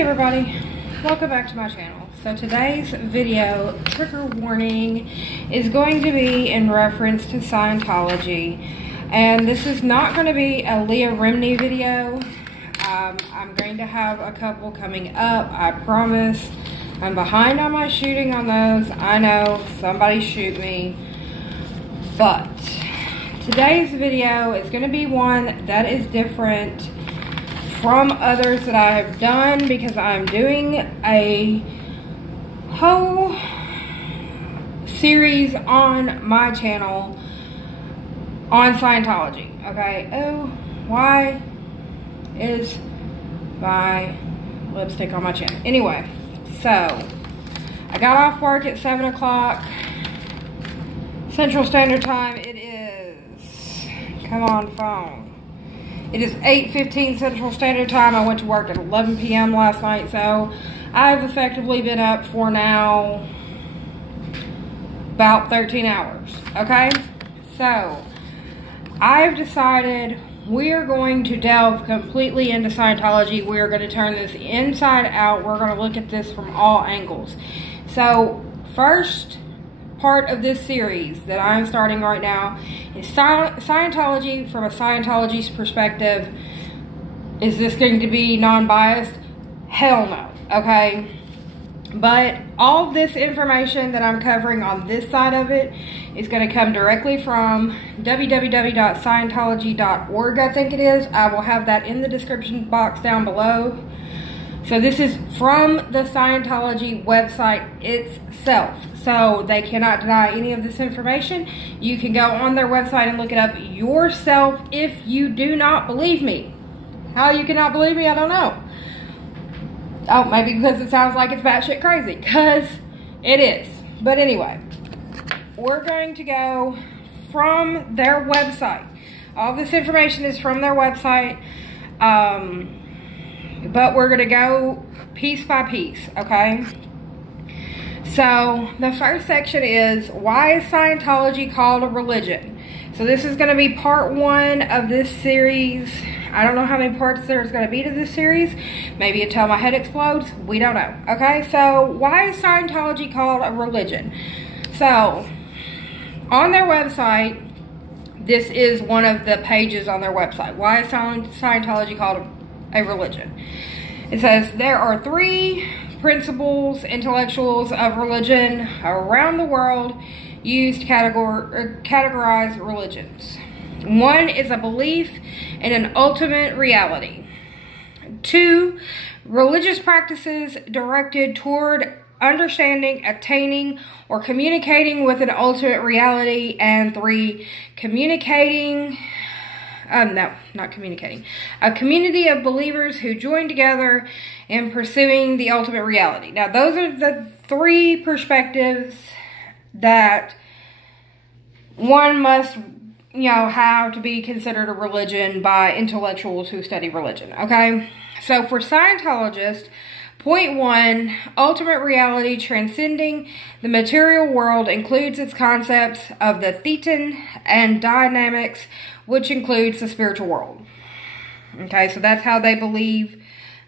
Hey everybody, welcome back to my channel. So today's video, trigger warning, is going to be in reference to Scientology. And this is not going to be a Leah Remini video. I'm going to have a couple coming up, I promise. I'm behind on my shooting on those. I know, somebody shoot me. But today's video is going to be one that is different from others that I have done, because I'm doing a whole series on my channel on Scientology. Okay, oh, why is my lipstick on my chin? Anyway, so I got off work at 7 o'clock Central Standard Time. It is, come on phone, it is 8:15 Central Standard Time. I went to work at 11 p.m. last night, so I've effectively been up for now about 13 hours, okay? So, I've decided we're going to delve completely into Scientology. We're going to turn this inside out. We're going to look at this from all angles. So, first part of this series that I'm starting right now is Scientology from a Scientologist perspective. Is this going to be non-biased? Hell no, okay? But all this information that I'm covering on this side of it is going to come directly from www.scientology.org, I think it is. I will have that in the description box down below. So this is from the Scientology website itself. So they cannot deny any of this information. You can go on their website and look it up yourself if you do not believe me. How you cannot believe me, I don't know. Oh, maybe because it sounds like it's batshit crazy. Because it is. But anyway, we're going to go from their website. All this information is from their website. But we're going to go piece by piece, okay? So, the first section is, why is Scientology called a religion? So, this is going to be part one of this series. I don't know how many parts there's going to be to this series. Maybe until my head explodes. We don't know, okay? So, why is Scientology called a religion? So, on their website, this is one of the pages on their website. Why is Scientology called a religion? It says there are 3 principles, intellectuals of religion around the world used to categorize religions. 1 is a belief in an ultimate reality. 2, religious practices directed toward understanding, attaining, or communicating with an ultimate reality. And 3, a community of believers who join together in pursuing the ultimate reality. Now, those are the 3 perspectives that one must, have to be considered a religion by intellectuals who study religion, okay? So, for Scientologists, point 1, ultimate reality transcending the material world includes its concepts of the thetan and dynamics, which includes the spiritual world. Okay, so that's how they believe.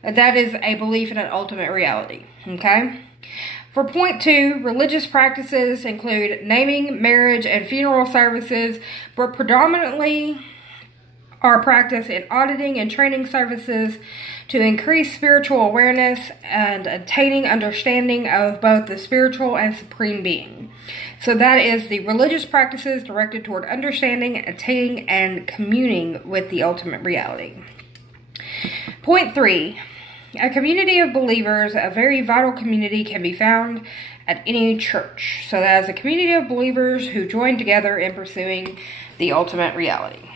That is a belief in an ultimate reality. Okay. For point 2, religious practices include naming, marriage, and funeral services, but predominantly are practiced in auditing and training services to increase spiritual awareness and attaining understanding of both the spiritual and supreme being. So that is the religious practices directed toward understanding, attaining, and communing with the ultimate reality. Point 3, a community of believers, a very vital community, can be found at any church. So that is a community of believers who join together in pursuing the ultimate reality.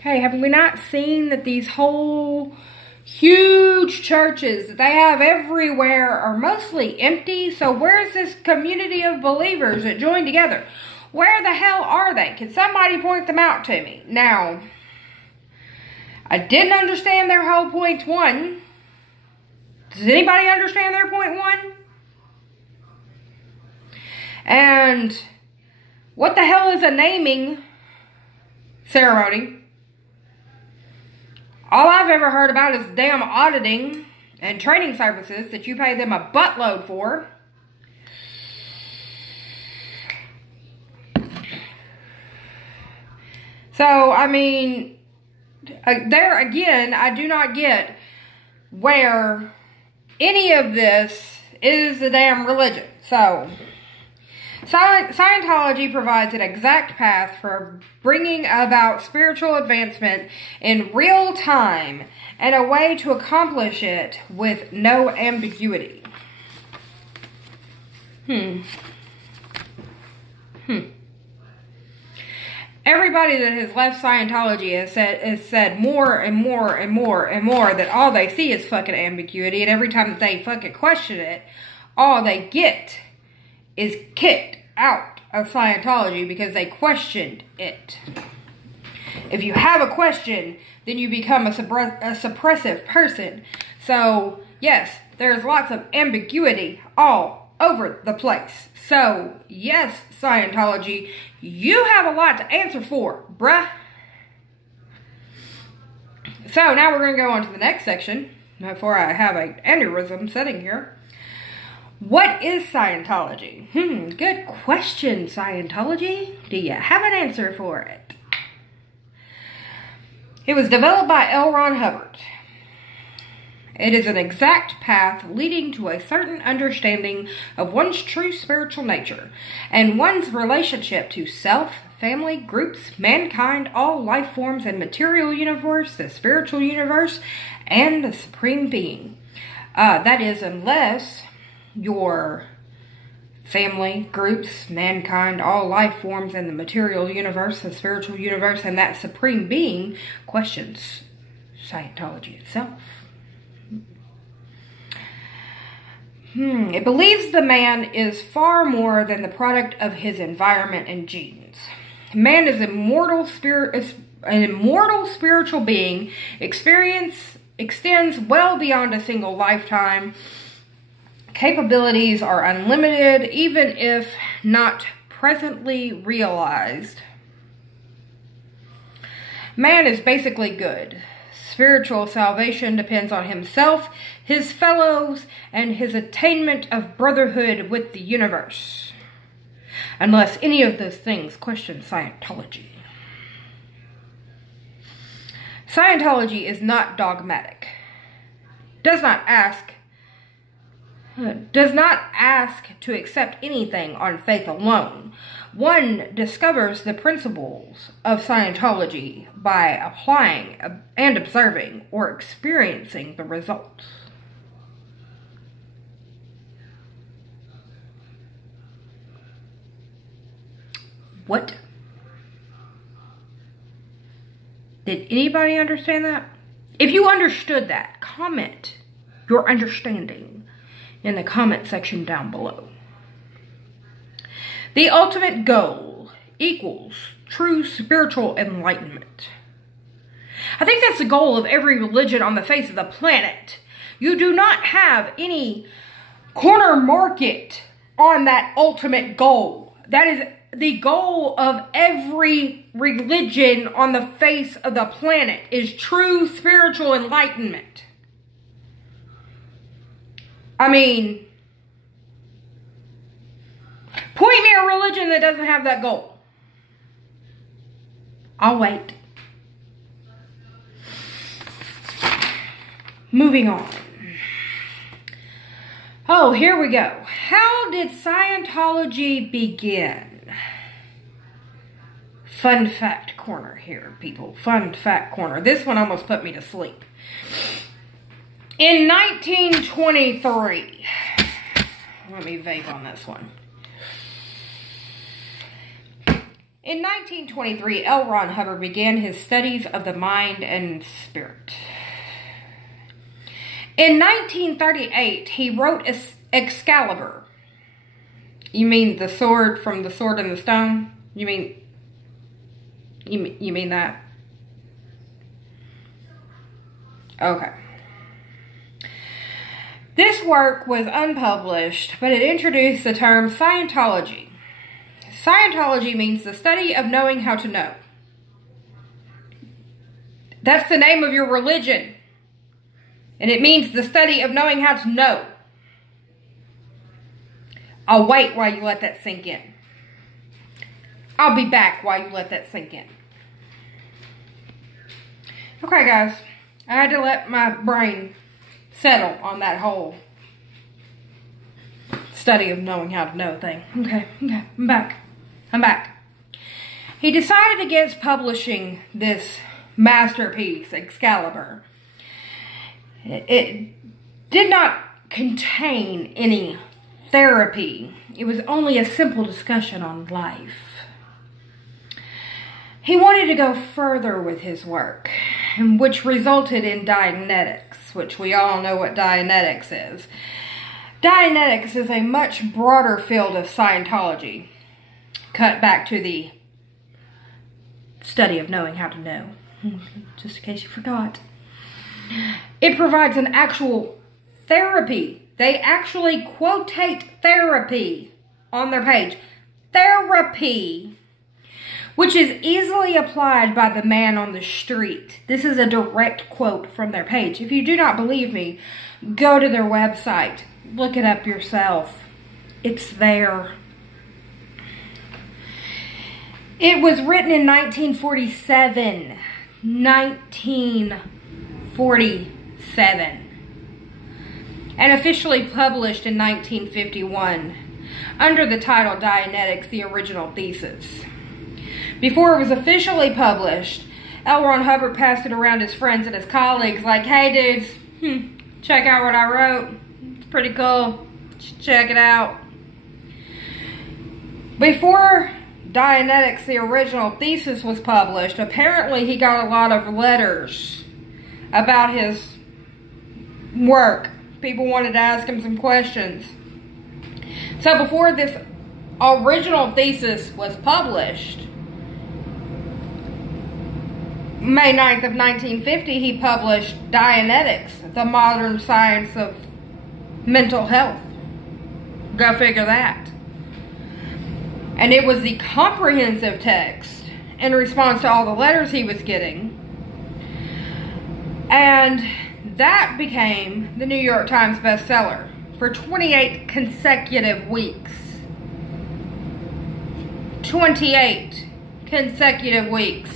Okay, have we not seen that these whole huge churches that they have everywhere are mostly empty? So where's this community of believers that join together? Where the hell are they? Can somebody point them out to me? Now, I didn't understand their whole point 1. Does anybody understand their point 1? And what the hell is a naming ceremony? All I've ever heard about is damn auditing and training services that you pay them a buttload for. So, I mean, there again, I do not get where any of this is a damn religion. So, Scientology provides an exact path for bringing about spiritual advancement in real time and a way to accomplish it with no ambiguity. Everybody that has left Scientology has said more and more and more and more that all they see is fucking ambiguity, and every time that they fucking question it, all they get is kicked out of Scientology because they questioned it. If you have a question, then you become a suppressive person. So, yes, there's lots of ambiguity all over the place. So, yes, Scientology, you have a lot to answer for, bruh. So, now we're going to go on to the next section before I have an aneurysm sitting here. What is Scientology? Good question, Scientology. Do you have an answer for it? It was developed by L. Ron Hubbard. It is an exact path leading to a certain understanding of one's true spiritual nature and one's relationship to self, family, groups, mankind, all life forms and material universe, the spiritual universe, and the supreme being. That is, unless your family, groups, mankind, all life forms, and the material universe, the spiritual universe, and that supreme being questions Scientology itself. It believes the man is far more than the product of his environment and genes. Man is an immortal spiritual being. Experience extends well beyond a single lifetime. Capabilities are unlimited, even if not presently realized. Man is basically good. Spiritual salvation depends on himself, his fellows, and his attainment of brotherhood with the universe. Unless any of those things question Scientology. Scientology is not dogmatic. Does not ask to accept anything on faith alone. One discovers the principles of Scientology by applying and observing or experiencing the results. What? Did anybody understand that? If you understood that, comment your understanding in the comment section down below. The ultimate goal equals true spiritual enlightenment. I think that's the goal of every religion on the face of the planet. You do not have any corner market on that ultimate goal. That is the goal of every religion on the face of the planet, is true spiritual enlightenment. I mean, point me a religion that doesn't have that goal. I'll wait. Moving on. Oh, here we go. How did Scientology begin? Fun fact corner here, people. Fun fact corner. This one almost put me to sleep. In 1923, let me vape on this one. In 1923, L. Ron Hubbard began his studies of the mind and spirit. In 1938, he wrote Excalibur. You mean the sword from The Sword and the Stone? You mean that? Okay. This work was unpublished, but it introduced the term Scientology. Scientology means the study of knowing how to know. That's the name of your religion. And it means the study of knowing how to know. I'll wait while you let that sink in. I'll be back while you let that sink in. Okay, guys. I had to let my brain settle on that whole study of knowing how to know thing. Okay, I'm back. He decided against publishing this masterpiece, Excalibur. It did not contain any therapy. It was only a simple discussion on life. He wanted to go further with his work, which resulted in Dianetics, which we all know what Dianetics is. Dianetics is a much broader field of Scientology, cut back to the study of knowing how to know, just in case you forgot. It provides an actual therapy. They actually quotate therapy on their page. Therapy, which is easily applied by the man on the street. This is a direct quote from their page. If you do not believe me, go to their website. Look it up yourself. It's there. It was written in 1947. 1947. And officially published in 1951 under the title Dianetics, the Original Thesis. Before it was officially published, L. Ron Hubbard passed it around his friends and his colleagues like, hey dudes, check out what I wrote. It's pretty cool. Check it out. Before Dianetics, the Original Thesis was published, apparently he got a lot of letters about his work. People wanted to ask him some questions. So before this original thesis was published, May 9th of 1950, he published Dianetics, the Modern Science of Mental Health. Go figure that. And it was the comprehensive text in response to all the letters he was getting. And that became the New York Times bestseller for 28 consecutive weeks. 28 consecutive weeks.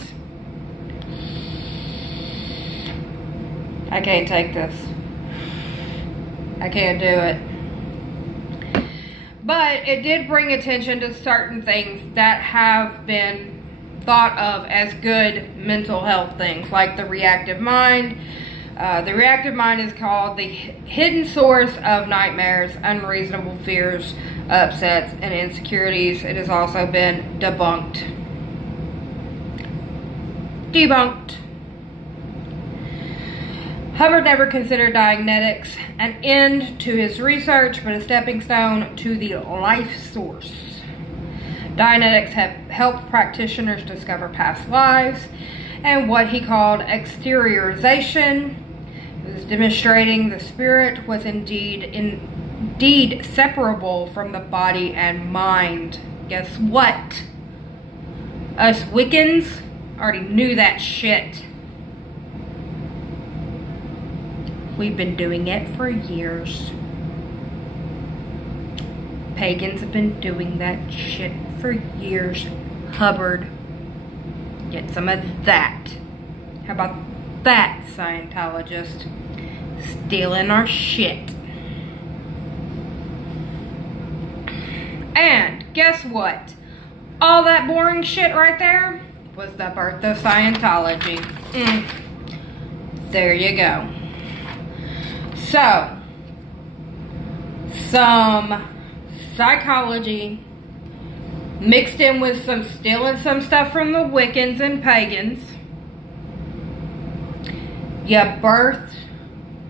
I can't take this. I can't do it. But it did bring attention to certain things that have been thought of as good mental health things, like the reactive mind. The reactive mind is called the hidden source of nightmares, unreasonable fears, upsets, and insecurities. It has also been debunked. Hubbard never considered Dianetics an end to his research, but a stepping stone to the life source. Dianetics have helped practitioners discover past lives and what he called exteriorization. It was demonstrating the spirit was indeed separable from the body and mind. Guess what? Us Wiccans already knew that shit. We've been doing it for years. Pagans have been doing that shit for years. Hubbard, get some of that. How about that, Scientologist? Stealing our shit. And guess what? All that boring shit right there was the birth of Scientology. There you go. So, some psychology mixed in with some stealing some stuff from the Wiccans and pagans. You birthed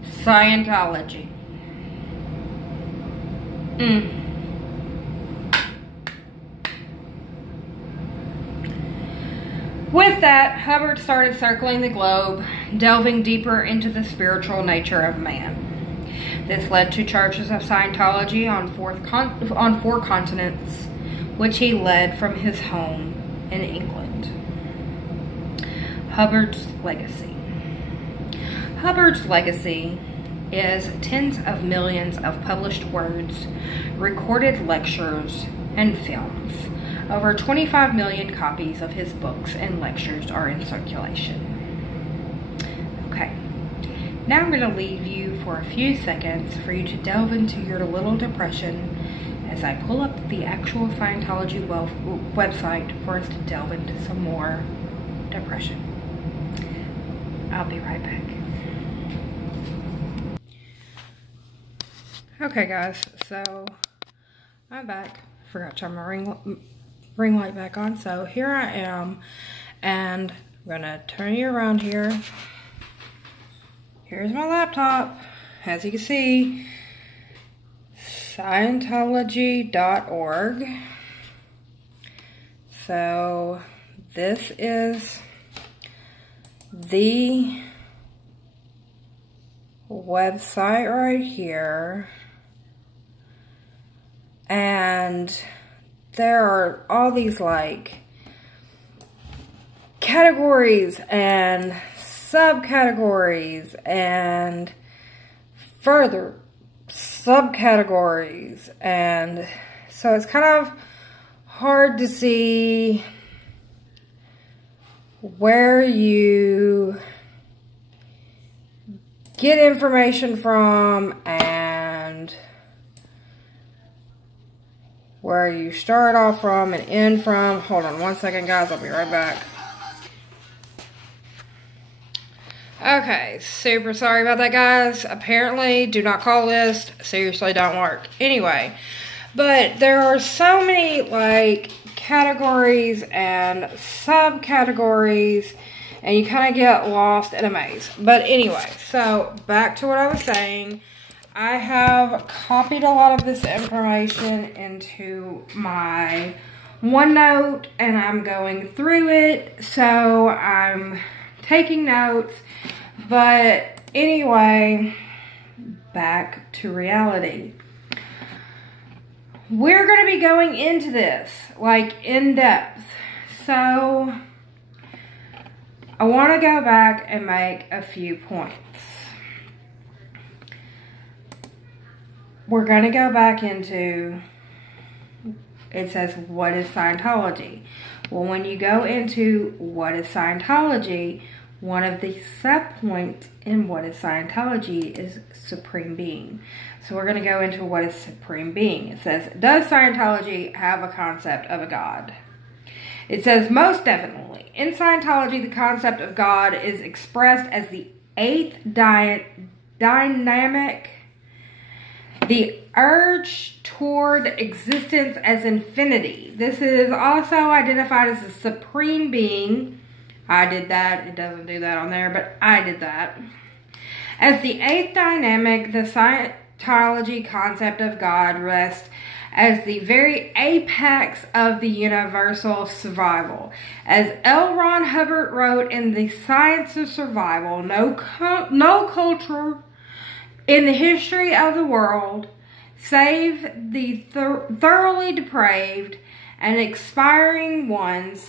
Scientology. With that, Hubbard started circling the globe, delving deeper into the spiritual nature of man. This led to churches of Scientology on four continents, which he led from his home in England. Hubbard's legacy. Hubbard's legacy is tens of millions of published words, recorded lectures, and films. Over 25 million copies of his books and lectures are in circulation. Okay, now I'm going to leave you for a few seconds for you to delve into your little depression as I pull up the actual Scientology website for us to delve into some more depression. I'll be right back. Okay guys, so I'm back. Forgot to turn my ring light back on. So here I am, and I'm gonna turn you around here. Here's my laptop. As you can see, Scientology.org. So this is the website right here. And there are all these like categories and subcategories and further subcategories, and so it's kind of hard to see where you get information from and where you start off from and end from. Hold on one second, guys. I'll be right back. Okay, super sorry about that, guys. Apparently, do not call list seriously don't work. Anyway, but there are so many, like, categories and subcategories, and you kind of get lost in a maze. But anyway, so back to what I was saying. I have copied a lot of this information into my OneNote, and I'm going through it, so I'm taking notes. But anyway, back to reality. We're going to be going into this, like, in depth. So I want to go back and make a few points. We're going to go back into, it says, what is Scientology? Well, when you go into what is Scientology, one of the sub-points in what is Scientology is Supreme Being. So we're going to go into what is Supreme Being. It says, does Scientology have a concept of a God? It says, most definitely. In Scientology, the concept of God is expressed as the eighth dynamic, the urge toward existence as infinity. This is also identified as the Supreme Being. I did that. It doesn't do that on there, but I did that. As the eighth dynamic, the Scientology concept of God rests as the very apex of the universal survival. As L. Ron Hubbard wrote in The Science of Survival, no culture in the history of the world, save the thoroughly depraved and expiring ones,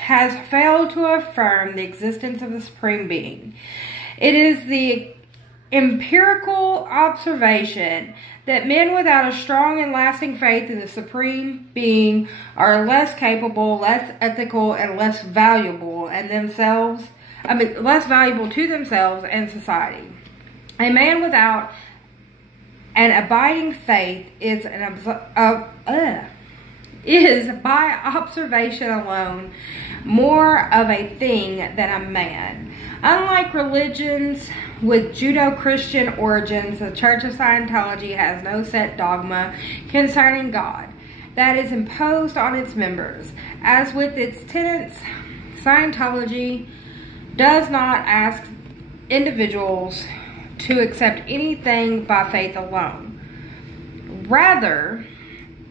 has failed to affirm the existence of the Supreme Being. It is the empirical observation that men without a strong and lasting faith in the Supreme Being are less capable, less ethical, and less valuable less valuable to themselves and society. A man without an abiding faith is by observation alone more of a thing than a man. Unlike religions with Judeo-Christian origins, the Church of Scientology has no set dogma concerning God that is imposed on its members. As with its tenets, Scientology does not ask individuals to accept anything by faith alone. Rather,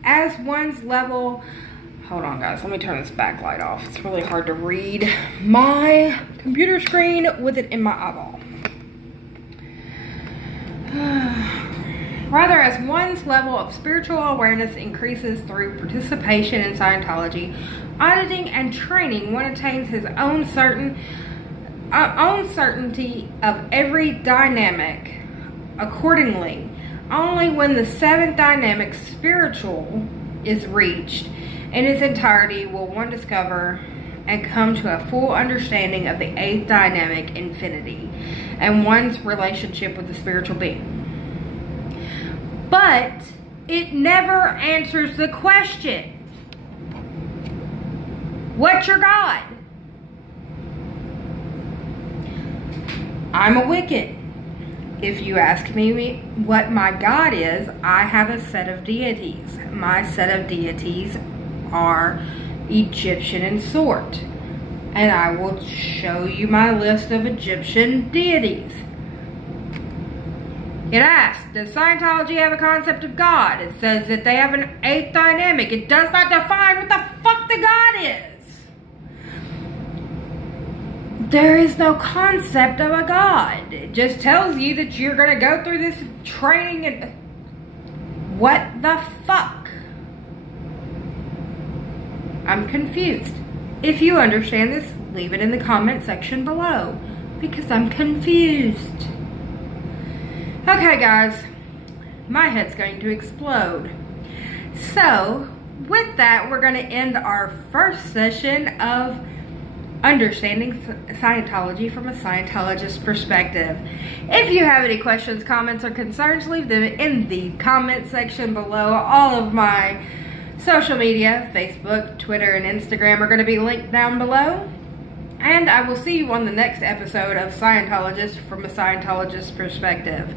as one's level... Hold on, guys. Let me turn this backlight off. It's really hard to read my computer screen with it in my eyeball. Rather, as one's level of spiritual awareness increases through participation in Scientology, auditing, and training, one attains his own certain own certainty of every dynamic accordingly. Only when the seventh dynamic, spiritual, is reached in its entirety will one discover and come to a full understanding of the eighth dynamic, infinity, and one's relationship with the spiritual being. But it never answers the question, what's your God? I'm a Wiccan. If you ask me what my God is, I have a set of deities. My set of deities are Egyptian in sort. And I will show you my list of Egyptian deities. It asks, does Scientology have a concept of God? It says that they have an eighth dynamic. It does not define what the fuck the God is. There is no concept of a God. It just tells you that you're going to go through this training and... What the fuck? I'm confused. If you understand this, leave it in the comment section below, because I'm confused. Okay, guys, my head's going to explode. So, with that, we're going to end our first session of Understanding Scientology from a Scientologist Perspective. If you have any questions, comments, or concerns, leave them in the comment section below. All of my social media, Facebook, Twitter, and Instagram are going to be linked down below. And I will see you on the next episode of Scientologist from a Scientologist Perspective,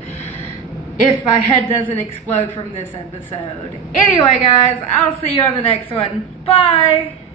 if my head doesn't explode from this episode. Anyway, guys, I'll see you on the next one. Bye!